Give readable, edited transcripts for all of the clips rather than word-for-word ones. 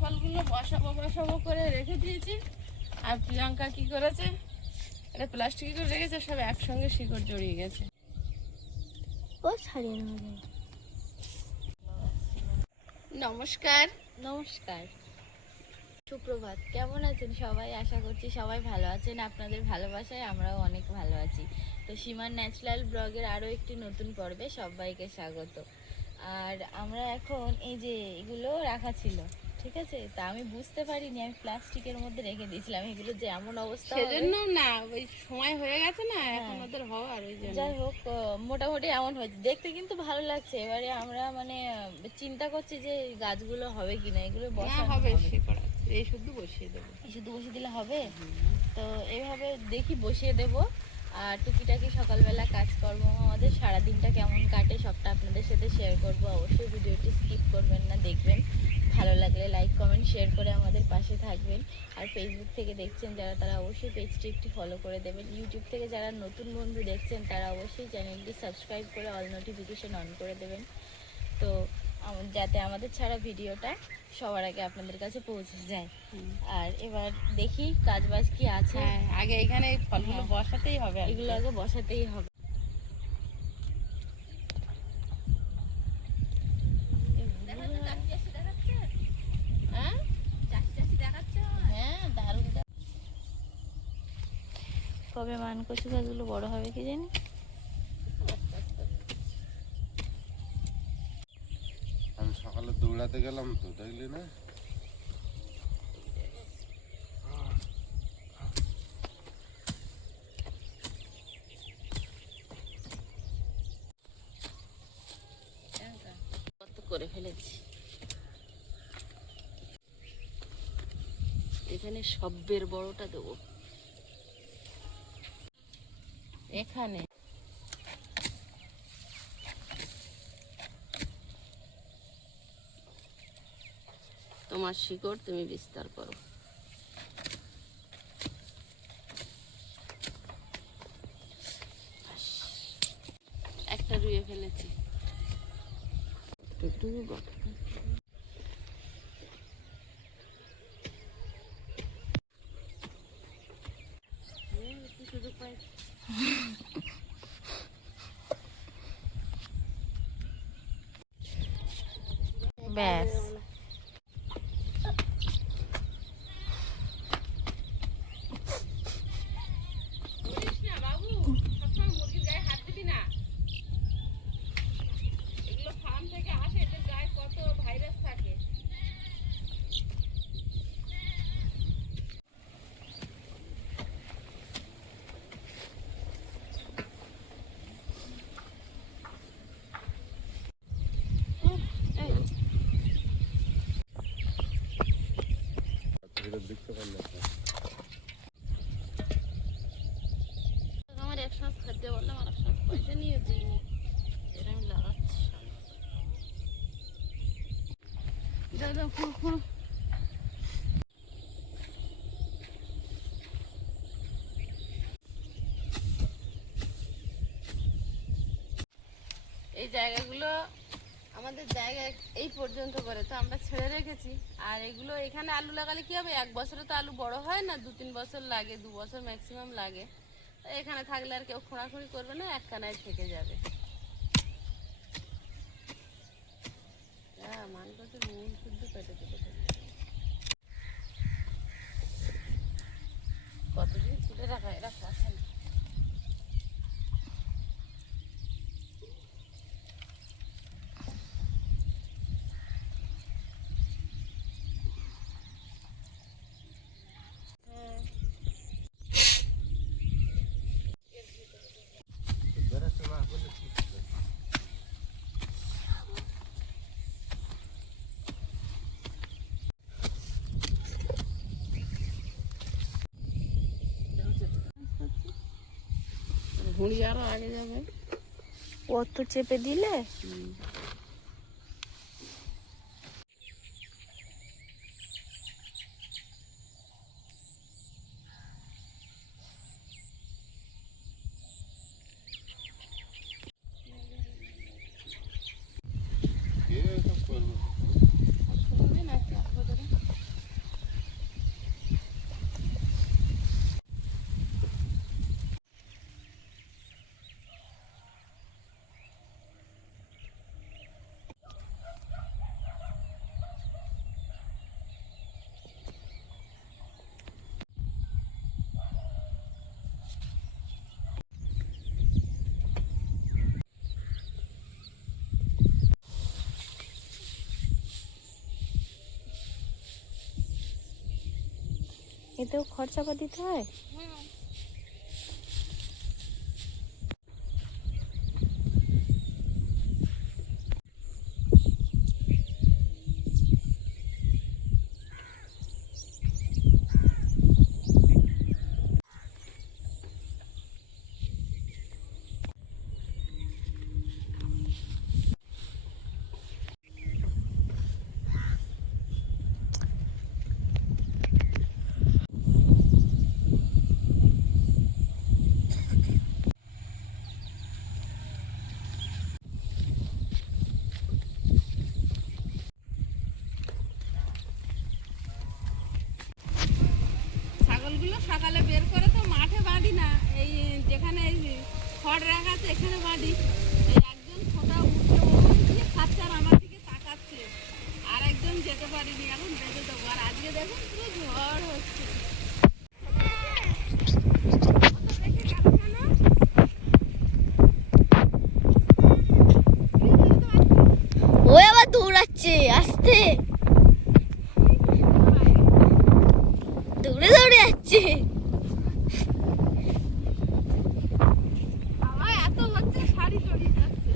ফলগুলো বসাবো বসাবো করে রেখে দিয়েছি। আর প্রিয়াঙ্কা কি করেছে, এটা প্লাস্টিকে করে রেখেছে, সব একসঙ্গে শিকড় জড়িয়ে গেছে। ও ছাড়িয়ে নেবে। নমস্কার। নমস্কার, সুপ্রভাত। কেমন আছেন সবাই? আশা করছি সবাই ভালো আছেন। আপনাদের ভালোবাসায় আমরাও অনেক ভালো আছি। তো সীমার ন্যাচারাল ব্লগের আরও একটি নতুন পর্বে সবাইকে স্বাগত। আর আমরা এখন এই যে এগুলো রাখা ছিল, ঠিক আছে, তা আমি বুঝতে পারিনি, আমি প্লাস্টিকের মধ্যে রেখে দিয়েছিলাম। এগুলো যে এমন অবস্থা হবে, সেজন্য না, ওই সময় হয়ে গেছে না এখন ওদের হওয়ার, ওই জন্য। যাই হোক, মোটামুটি এমন হয়েছে, দেখতে কিন্তু ভালো লাগছে। এবারে আমরা মানে চিন্তা করছি যে এই গাছগুলো হবে কিনা, এগুলো না, বসানো হবে, হবে। শিকড় আছে, এই শুধু বসিয়ে দেবো। শুধু বসিয়ে দিলে হবে? তো এইভাবে দেখি বসিয়ে দেব। আর টুকিটাকি সকালবেলা কাজকর্ম আমাদের সারাদিনটা কেমন কাটে সবটা আপনাদের সাথে শেয়ার করব। অবশ্যই ভিডিওটি স্কিপ করবেন না, দেখবেন। ভালো লাগলে লাইক কমেন্ট শেয়ার করে আমাদের পাশে থাকবেন। আর ফেসবুক থেকে দেখছেন যারা, তারা অবশ্যই পেজটি একটি ফলো করে দেবেন। ইউটিউব থেকে যারা নতুন বন্ধু দেখছেন তারা অবশ্যই চ্যানেলটি সাবস্ক্রাইব করে অল নোটিফিকেশন অন করে দেবেন, তো যাতে আমাদের ছাড়া ভিডিওটা সবার আগে আপনাদের কাছে পৌঁছে যায়। আর এবার দেখি কাজবাজ কি আছে। হ্যাঁ, আগে এখানে এই ফলগুলো বসাতেই হবে, এগুলো আগে বসাতেই হবে। হ্যাঁ, দারুণ। কবে মানকচু গাছগুলো বড় হবে কি জানি। আমি সকালে দৌড়াতে গেলাম, তো দেখলি না? কত করে ফেলেছি। এখানে সবের বড়টা দেবো এখানে। তোমার শিকড় তুমি বিস্তার করো। একটা রুয়ে ফেলেছি। সুযোগ পাই। ব্যাস, বাবু, সবসময় মুরগির গায়ে হাত দিবি না। এগুলো ফার্ম থেকে আসে, এদের গায়ে কত ভাইরাস থাকে। দেখতে পারলে আমার এক সঙ্গে খাদ্য বললাম, আর এক সঙ্গে পয়সা নিয়ে দিইনি। এটা আমি লাগাচ্ছি। দাদা এই জায়গাগুলো আমাদের জায়গা এই পর্যন্ত করে, তো আমরা ছেড়ে রেখেছি। আর এগুলো এখানে আলু লাগালে কি হবে, এক বছরে তো আলু বড় হয় না, 2-3 বছর লাগে, 2 বছর ম্যাক্সিমাম লাগে। এখানে থাকলে আর কেউ খোঁড়াখুঁড়ি করবে না, একখানায় থেকে যাবে। হ্যাঁ, মানকচুর মূল শুদ্ধ পেটে পেটে কতদিন তুলে রাখা, এরা কথা না। হুঁড়ি আরো আগে যাবে। অত চেপে দিলে কে এসব করবে? শুনবে না একটু আগে ধরে। এতেও খরচাপা দিতে হয়? ছাগলগুলো সকালে বের করে তো মাঠে বাঁধি না, এই যেখানে এই খড় রাখা আছে এখানে বাঁধি। এই একজন ছোটা উঠে ওই দিয়ে খাচ্ছে আর আমার দিকে তাকাচ্ছে, আর একজন যেতে পারিনি, এখন বেঁধে দেবো। আর আজকে দেখুন পুরো ঝড় হচ্ছে। ও আবার দৌড়াচ্ছে আস্তে, দৌড়ে দৌড়ে যাচ্ছে। আমার এত হচ্ছে শাড়ি চড়িয়ে যাচ্ছে।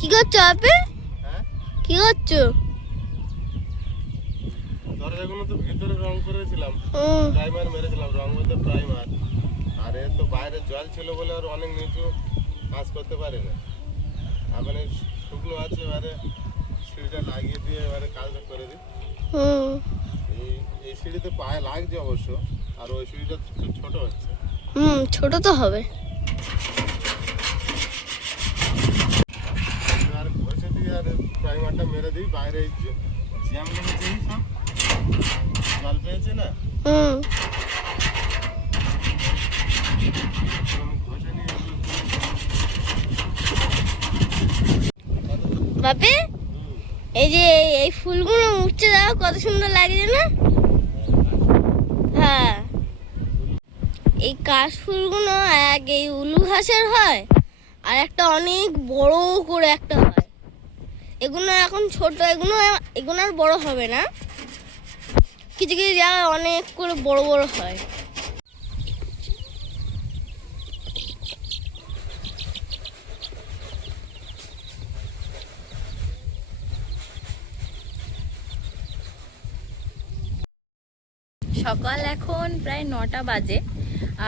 কি করছো আপে? হ্যাঁ, কি করছো? দরজাগুলো তো ভিতরে রং করেছিলাম, প্রাইমার মেরেছিলাম, রং বলতে প্রাইমার। আর এর তো বাইরে জল ছিল বলে আর অনেক নিচু কাজ করতে পারে না। এখন এই শুকনো আছে, এবারে সিঁড়িটা লাগিয়ে দিয়ে এবারে কাজটা করে দিই। এই সিঁড়িতে পায়ে লাগছে অবশ্য, আর ওই সিঁড়িটা ছোট হচ্ছে। ছোট তো হবে। আর ঘষে দিয়ে আর প্রাইমারটা মেরে দিই। বাইরে এই জ্যাম লেগেছে, এই সব জল পেয়েছে না, ঘষে নিয়ে বাপে এই যে এই ফুলগুলো উঠছে, দাও কত সুন্দর লাগছে না? হ্যাঁ, এই কাশ ফুলগুলো এক এই উলু ঘাসের হয়, আর একটা অনেক বড় করে একটা হয়। এগুলো এখন ছোট, এগুলো আর বড় হবে না, কিছু কিছু জায়গায় অনেক করে বড় বড় হয়। সকাল এখন প্রায় 9টা বাজে,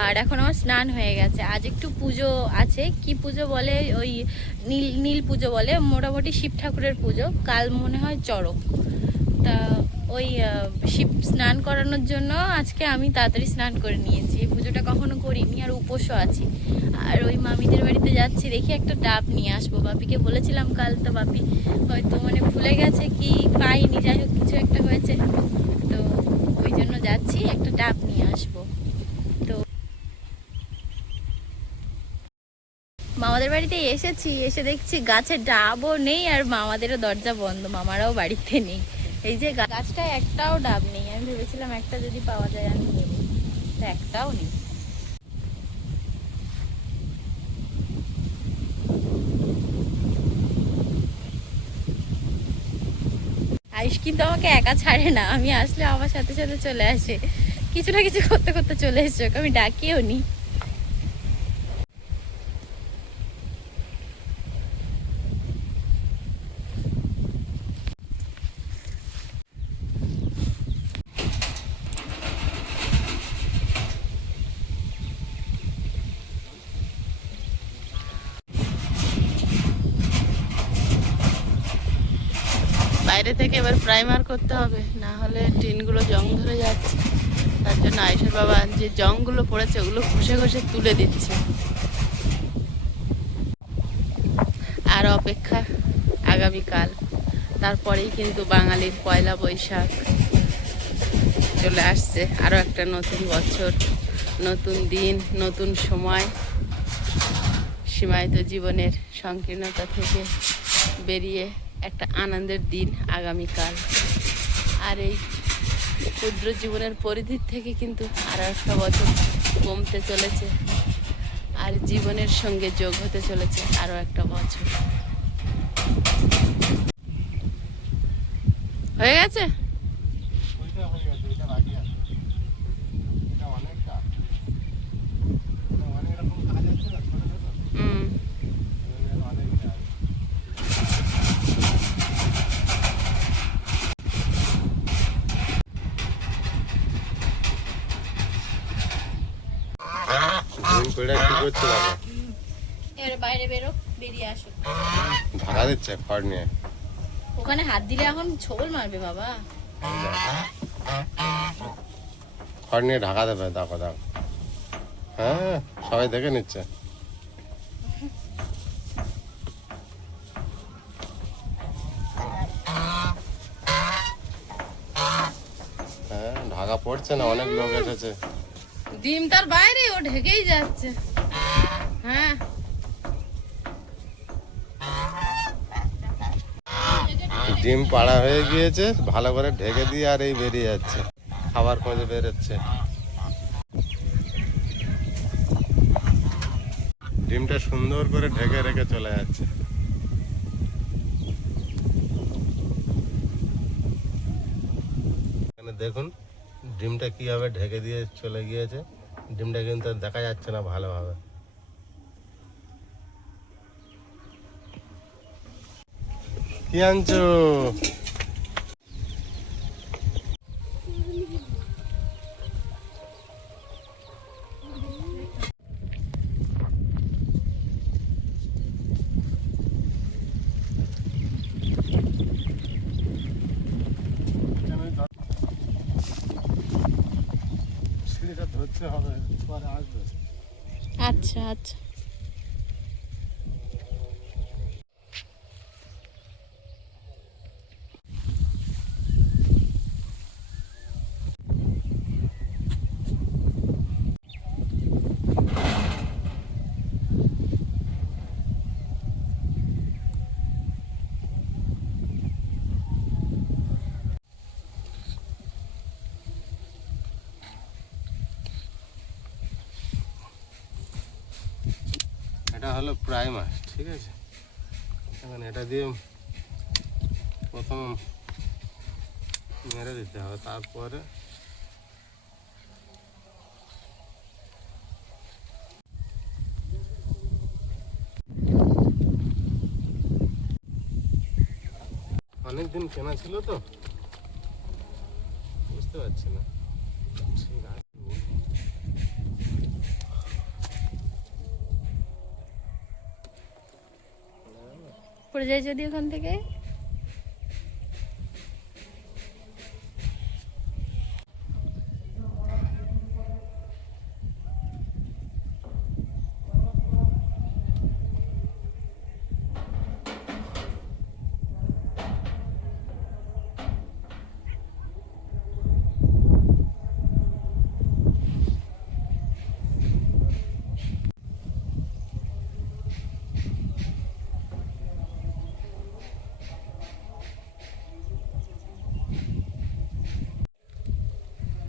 আর এখন আমার স্নান হয়ে গেছে। আজ একটু পুজো আছে, কি পুজো বলে, ওই নীল পুজো বলে, মোটামুটি শিব ঠাকুরের পুজো। কাল মনে হয় চড়ক, তা ওই শিব স্নান করানোর জন্য আজকে আমি তাড়াতাড়ি স্নান করে নিয়েছি। এই পুজোটা কখনো করিনি, আর উপোসও আছি। আর ওই মামিদের বাড়িতে যাচ্ছি, দেখি একটা ডাব নিয়ে আসবো। বাপিকে বলেছিলাম কাল, তো বাপি হয়তো মানে ভুলে গেছে কি পাইনি, যাই হোক কিছু একটা হয়েছে, তো ওই জন্য যাচ্ছি, একটা ডাব নিয়ে আসবো। তো মামাদের বাড়িতে এসেছি, এসে দেখছি গাছের ডাবও নেই, আর মামাদেরও দরজা বন্ধ, মামারাও বাড়িতে নেই। এই যে গাছটায় একটাও ডাব নেই। আমি ভেবেছিলাম একটা যদি পাওয়া যায় আমি নেব, তো একটাও নেই। আয়ুষ কিন্তু আমাকে একা ছাড়ে না, আমি আসলে আমার সাথে সাথে চলে আসে, কিছু না কিছু করতে করতে চলে এসছে, ওকে আমি ডাকিও নি। বাইরে থেকে এবার প্রাইমার করতে হবে, না হলে টিনগুলো জং ধরে যাচ্ছে। তার জন্য আয়েশার বাবা যে জংগুলো পড়েছে ওগুলো ঘষে ঘষে তুলে দিচ্ছে। আর অপেক্ষা আগামীকাল, তারপরেই কিন্তু বাঙালির পয়লা বৈশাখ চলে আসছে। আরও একটা নতুন বছর, নতুন দিন, নতুন সময়, সীমায়িত জীবনের সংকীর্ণতা থেকে বেরিয়ে একটা আনন্দের দিন আগামীকাল। আর এই ক্ষুদ্র জীবনের পরিধির থেকে কিন্তু আরও একটা বছর কমতে চলেছে, আর জীবনের সঙ্গে যোগ হতে চলেছে আরও একটা বছর। হয়ে গেছে? কি করছে বাবা? এবারে বাইরে বেরো, বেরিয়ে আসো। ঢাকা দিচ্ছে খড় নিয়ে। ওখানে হাত দিলে এখন ছোবল মারবে বাবা। খড় নিয়ে ঢাকা দেবে, দেখো দেখো। হ্যাঁ, সবাই দেখে নিচ্ছে। হ্যাঁ, ঢাকা পড়ছে না, অনেক লোক এসেছে। ডিম তার বাইরে, ও ঢেকেই যাচ্ছে। হ্যাঁ, ডিম পাড়া হয়ে গিয়েছে, ভালো করে ঢেকে দিয়ে আর এই বেরিয়ে যাচ্ছে, খাবার খোঁজে বেরোচ্ছে। ডিমটা সুন্দর করে ঢেকে রেখে চলে যাচ্ছে। এখানে দেখুন ডিমটা কিভাবে ঢেকে দিয়ে চলে গিয়েছে। ডিমটা কিন্তু আর দেখা যাচ্ছে না ভালোভাবে। কি আনছো? সিঁড়িটা ধরতে হবে, পরে আসবে। আচ্ছা আচ্ছা। এটা হলো প্রাইমার, ঠিক আছে। এখন এটা দিয়ে প্রথম মেরে দিতে হবে, তারপরে অনেকদিন কেনা ছিল তো বুঝতে পারছি না। পড়ে যায় যদি ওখান থেকে।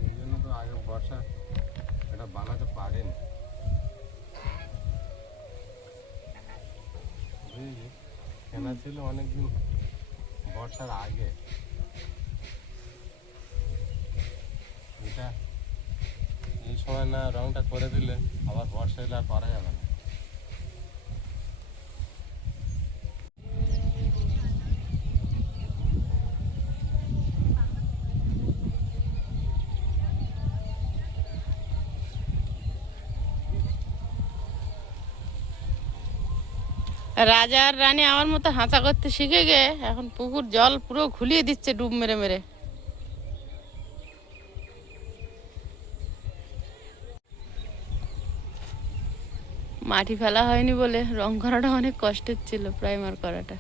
এই জন্য তো আগে বর্ষা এটা বানাতে পারেনি, বুঝলি। কেনা ছিল অনেকদিন বর্ষার আগে। এটা এই সময় না রংটা করে দিলে আবার বর্ষা এলে আর করা যাবে না। রাজা আর রানী আমার মতো হাঁচা করতে শিখে গে এখন পুকুর জল পুরো ঘুলিয়ে দিচ্ছে ডুব মেরে মেরে। মাটি ফেলা হয়নি বলে রং করাটা অনেক কষ্টের ছিল, প্রাইমার করাটা।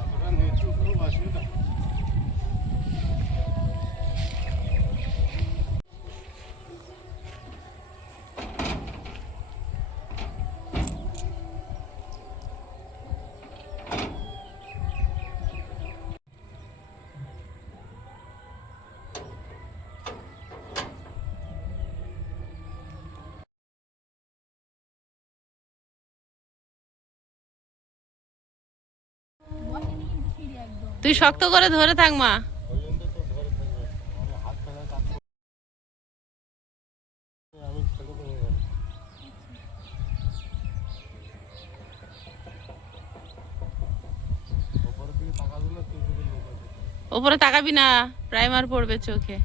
এতটা নিচু খুব অসুবিধা। তুই শক্ত করে ধরে থাক মা। ওই জন্য তো ধরে থাকবে, আমি হাত ফেলে কাটতে আমি ছেড়ে দেবো এবার। ওপরের দিকে তাকাবি না, তুই যদি লোক আছে। ওপরে তাকাবি না, প্রাইমার পড়বে চোখে।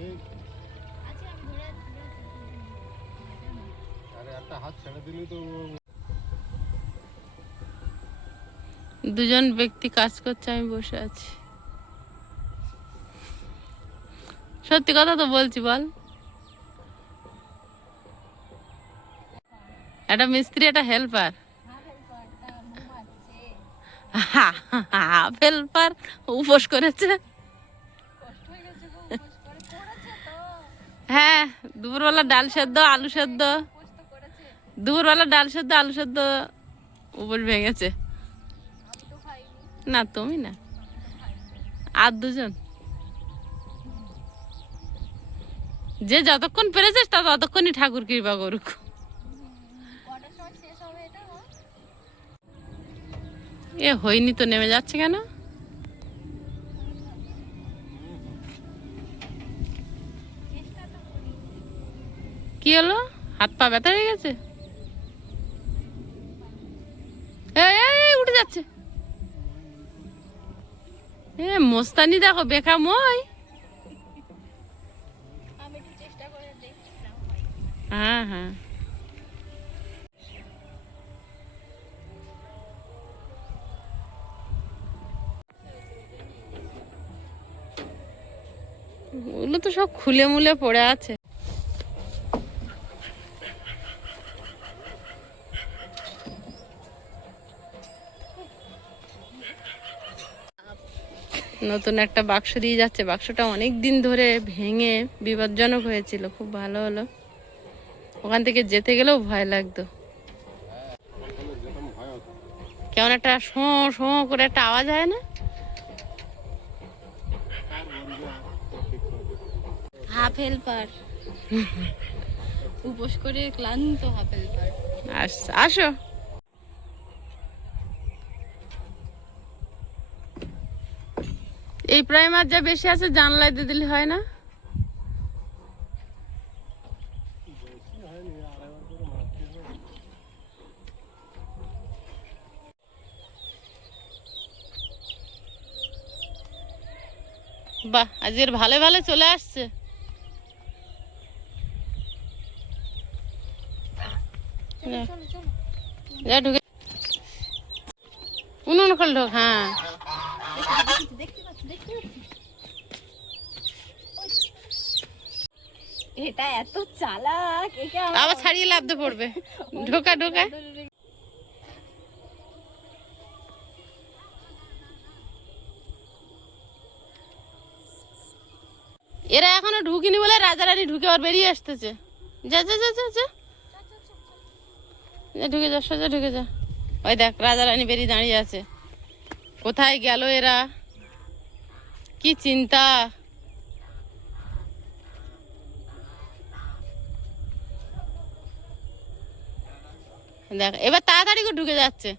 এই, আরে একটা হাত ছেড়ে দিলি তো দুজন ব্যক্তি কাজ করছে, আমি বসে আছি। সত্যি কথা তো বলছি, বল। একটা মিস্ত্রি, একটা হেল্পার। হাফ হেল্পার উপোস করেছে। হ্যাঁ, দুপুরবেলা ডাল সেদ্ধ, আলু সেদ্ধ, দুপুরবেলা ডাল সেদ্ধ, আলু সেদ্ধ উপোস ভেঙেছে। না তুমি না, আর দুজন। যে যতক্ষণ পেরেছিস তা ততক্ষণই ঠাকুর কৃপা করুক। এ হয়নি তো, নেমে যাচ্ছে কেন? কি হলো, হাত পা ব্যথা হয়ে গেছে? এই, এই, এই, উঠে যাচ্ছে। এ মোস্তানি দেখো, বেকাময়। হ্যাঁ হ্যাঁ, ওগুলো তো সব খুলে মুলে পড়ে আছে। নতুন একটা বাক্স দিয়ে যাচ্ছে। বাক্সটা অনেক দিন ধরে ভেঙে বিপজ্জনক হয়েছিল, খুব ভালো হলো। ওখান থেকে যেতে গেলেও ভয় লাগতো, কেমন একটা শোঁ শোঁ করে একটা আওয়াজ হয় না? হাফ হেল্পার উপোস করে ক্লান্ত হাফ হেল্পার। আসো। এই প্রাইমার যা বেশি আছে জানলায় দিয়ে দিলে হয় না? বাহ, আজকের ভালো ভালো চলে আসছে। যা ঢুকে উনুন খোল, ঢোক। হ্যাঁ, এটা এত চালাক, একে আবার ছাড়িয়ে লাফতে পড়বে। ঢোকা ঢোকা। এরা এখনো ঢুকিনি বলে রাজা রানী ঢুকে আর বেরিয়ে আসতেছে। যা যা যা যা যা। যা ঢুকে যা, সোজা ঢুকে যা। ওই দেখ রাজা রানী বেরিয়ে দাঁড়িয়ে আছে। কোথায় গেল এরা? কি চিন্তা। দেখ এবার তাড়াতাড়ি করে ঢুকে যাচ্ছে।